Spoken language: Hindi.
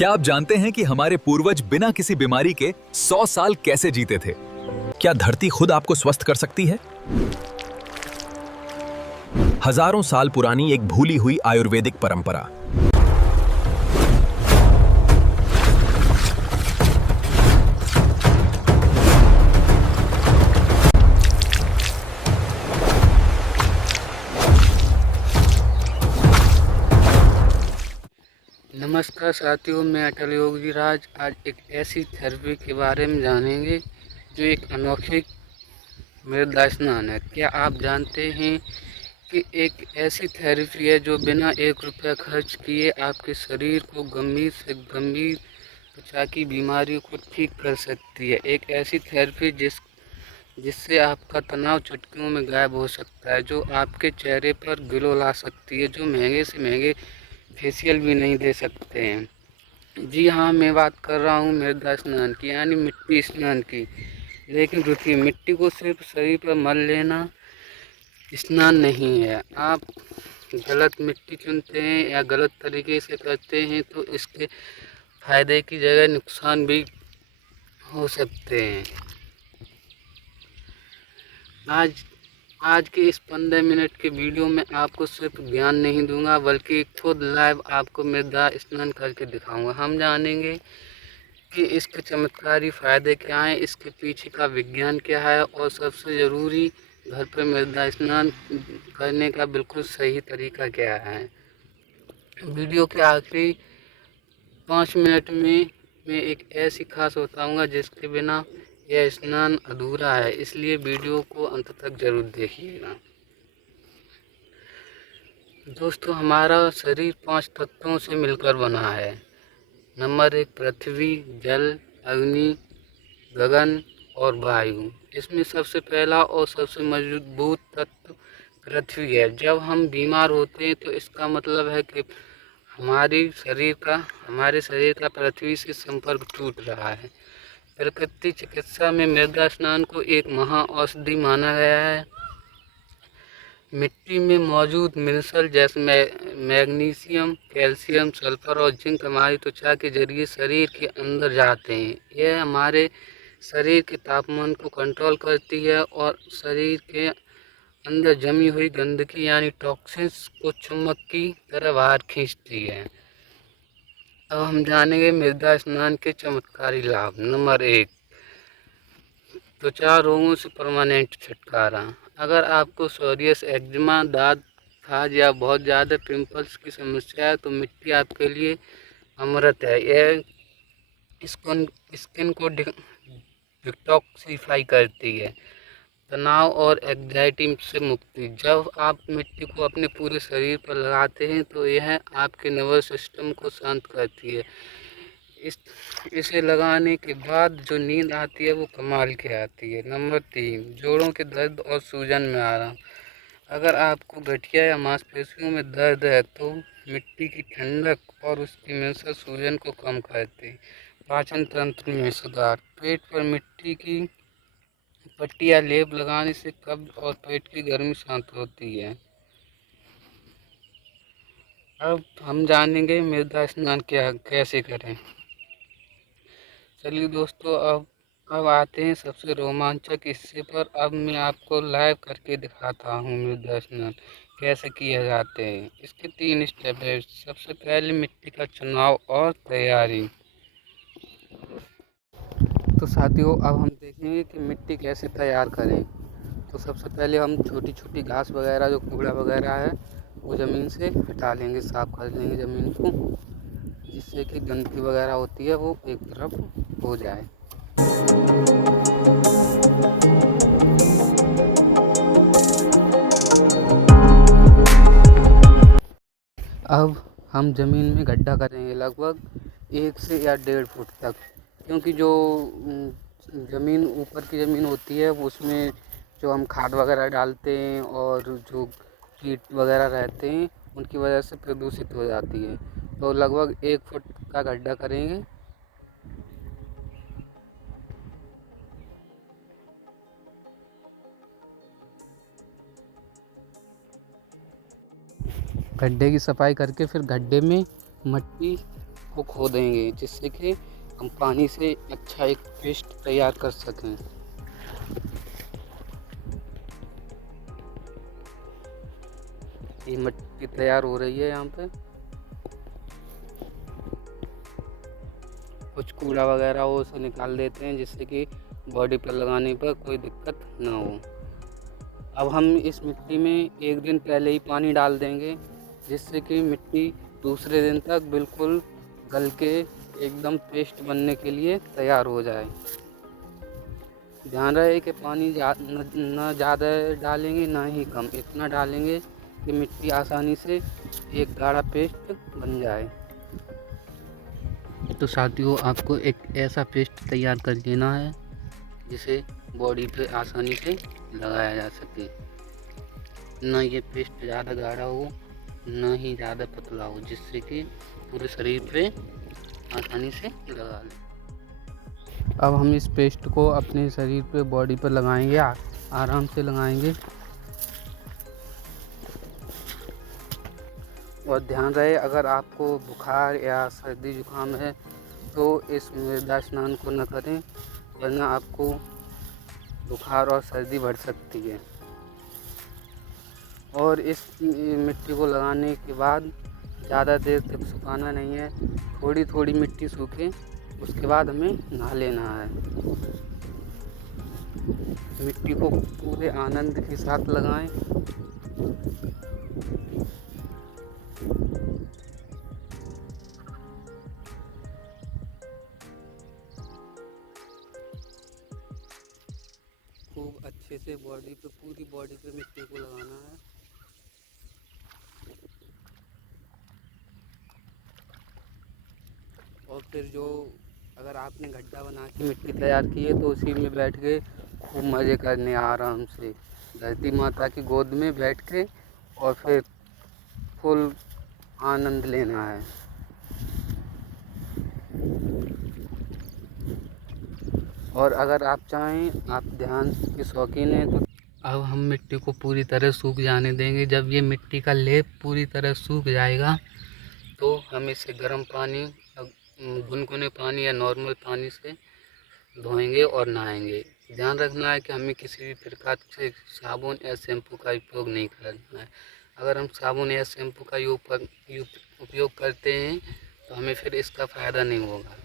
क्या आप जानते हैं कि हमारे पूर्वज बिना किसी बीमारी के 100 साल कैसे जीते थे? क्या धरती खुद आपको स्वस्थ कर सकती है? हजारों साल पुरानी एक भूली हुई आयुर्वेदिक परंपरा। नमस्कार साथियों, मैं अटल योगी राज। आज एक ऐसी थेरेपी के बारे में जानेंगे जो एक अनोखी मृदा स्नान है। क्या आप जानते हैं कि एक ऐसी थेरेपी है जो बिना 1 रुपया खर्च किए आपके शरीर को गंभीर से गंभीर त्वचा की बीमारियों को ठीक कर सकती है। एक ऐसी थेरेपी जिससे आपका तनाव चुटकियों में गायब हो सकता है, जो आपके चेहरे पर ग्लो ला सकती है, जो महंगे से महंगे फेशियल भी नहीं दे सकते हैं। जी हाँ, मैं बात कर रहा हूँ मृदा स्नान की, यानी मिट्टी स्नान की। लेकिन रुकिए, मिट्टी को सिर्फ शरीर पर मल लेना स्नान नहीं है। आप गलत मिट्टी चुनते हैं या गलत तरीके से करते हैं तो इसके फायदे की जगह नुकसान भी हो सकते हैं। आज के इस 15 मिनट के वीडियो में आपको सिर्फ ज्ञान नहीं दूंगा, बल्कि खुद लाइव आपको मृदा स्नान करके दिखाऊंगा। हम जानेंगे कि इसके चमत्कारी फायदे क्या हैं, इसके पीछे का विज्ञान क्या है, और सबसे ज़रूरी, घर पर मृदा स्नान करने का बिल्कुल सही तरीका क्या है। वीडियो के आखिरी 5 मिनट में मैं एक ऐसी खास बताऊंगा जिसके बिना यह स्नान अधूरा है, इसलिए वीडियो को अंत तक जरूर देखिएगा। दोस्तों, हमारा शरीर 5 तत्वों से मिलकर बना है। नंबर 1, पृथ्वी, जल, अग्नि, गगन और वायु। इसमें सबसे पहला और सबसे मजबूत तत्व पृथ्वी है। जब हम बीमार होते हैं तो इसका मतलब है कि हमारे शरीर का पृथ्वी से संपर्क टूट रहा है। प्रकृति चिकित्सा में मृदा स्नान को एक महा औषधि माना गया है। मिट्टी में मौजूद मिनरल जैसे मैग्नीशियम, कैल्शियम, सल्फर और जिंक हमारी त्वचा के जरिए शरीर के अंदर जाते हैं। यह हमारे शरीर के तापमान को कंट्रोल करती है और शरीर के अंदर जमी हुई गंदगी यानी टॉक्सिन्स को चुंबक की तरह बाहर खींचती है। अब हम जानेंगे मृदा स्नान के चमत्कारी लाभ। नंबर 1, त्वचा रोगों से परमानेंट छुटकारा। अगर आपको सोरियस, एक्जिमा, दाद, खाज या बहुत ज़्यादा पिंपल्स की समस्या है तो मिट्टी आपके लिए अमृत है। यह स्किन को डिटॉक्सिफाई करती है। तनाव और एंग्जाइटी से मुक्ति। जब आप मिट्टी को अपने पूरे शरीर पर लगाते हैं तो यह आपके नर्वस सिस्टम को शांत करती है। इसे लगाने के बाद जो नींद आती है वो कमाल की आती है। नंबर 3, जोड़ों के दर्द और सूजन में आराम। अगर आपको गठिया या मांसपेशियों में दर्द है तो मिट्टी की ठंडक और उसकी मिश्र सूजन को कम करती है। पाचन तंत्र में सुधार। पेट पर मिट्टी की पट्टी या लेप लगाने से कब्ज और पेट की गर्मी शांत होती है। अब हम जानेंगे मृदा स्नान कैसे करें। चलिए दोस्तों, अब आते हैं सबसे रोमांचक हिस्से पर। अब मैं आपको लाइव करके दिखाता हूँ मृदा स्नान कैसे किए जाते हैं। इसके 3 स्टेप है। सबसे पहले मिट्टी का चुनाव और तैयारी। तो साथियों, अब हम देखेंगे कि मिट्टी कैसे तैयार करें। तो सबसे पहले हम छोटी छोटी घास वगैरह, जो कूड़ा वगैरह है, वो ज़मीन से हटा लेंगे, साफ़ कर लेंगे ज़मीन को, जिससे कि गंदगी वगैरह होती है वो एक तरफ हो जाए। अब हम ज़मीन में गड्ढा करेंगे लगभग 1 से या 1.5 फुट तक, क्योंकि जो ज़मीन ऊपर की ज़मीन होती है वो उसमें जो हम खाद वगैरह डालते हैं और जो कीट वगैरह रहते हैं उनकी वजह से प्रदूषित हो जाती है। तो लगभग 1 फुट का गड्ढा करेंगे। गड्ढे की सफाई करके फिर गड्ढे में मिट्टी को खो देंगे, जिससे कि हम पानी से अच्छा एक पेस्ट तैयार कर सकें। ये मिट्टी तैयार हो रही है। यहाँ पे कुछ कूड़ा वगैरह हो उसे निकाल देते हैं, जिससे कि बॉडी पर लगाने पर कोई दिक्कत ना हो। अब हम इस मिट्टी में एक दिन पहले ही पानी डाल देंगे, जिससे कि मिट्टी दूसरे दिन तक बिल्कुल गल के एकदम पेस्ट बनने के लिए तैयार हो जाए। ध्यान रहे कि पानी ना ज़्यादा डालेंगे ना ही कम, इतना डालेंगे कि मिट्टी आसानी से एक गाढ़ा पेस्ट बन जाए। तो साथियों, आपको एक ऐसा पेस्ट तैयार कर लेना है जिसे बॉडी पे आसानी से लगाया जा सके। ना ये पेस्ट ज़्यादा गाढ़ा हो ना ही ज़्यादा पतला हो, जिससे कि पूरे शरीर पे आसानी से लगा लें। अब हम इस पेस्ट को अपने शरीर पे बॉडी पर लगाएंगे, आराम से लगाएंगे। और ध्यान रहे, अगर आपको बुखार या सर्दी जुकाम है तो इस मृदा स्नान को न करें, वरना आपको बुखार और सर्दी बढ़ सकती है। और इस मिट्टी को लगाने के बाद ज़्यादा देर तक सुखाना नहीं है, थोड़ी थोड़ी मिट्टी सूखे उसके बाद हमें नहा लेना है। मिट्टी को पूरे आनंद के साथ लगाएं। खूब अच्छे से बॉडी पे, पूरी बॉडी पे मिट्टी को लगाना है। और फिर जो, अगर आपने गड्ढा बना के मिट्टी तैयार की है तो उसी में बैठ के खूब मज़े करने, आराम से धरती माता की गोद में बैठ के, और फिर फुल आनंद लेना है। और अगर आप चाहें, आप ध्यान के शौकीन हैं, तो अब हम मिट्टी को पूरी तरह सूख जाने देंगे। जब ये मिट्टी का लेप पूरी तरह सूख जाएगा तो हम इसे गर्म पानी, गुनगुने पानी या नॉर्मल पानी से धोएंगे और नहाएंगे। ध्यान रखना है कि हमें किसी भी प्रकार से साबुन या शैम्पू का उपयोग नहीं करना है। अगर हम साबुन या शैम्पू का उपयोग करते हैं तो हमें फिर इसका फ़ायदा नहीं होगा।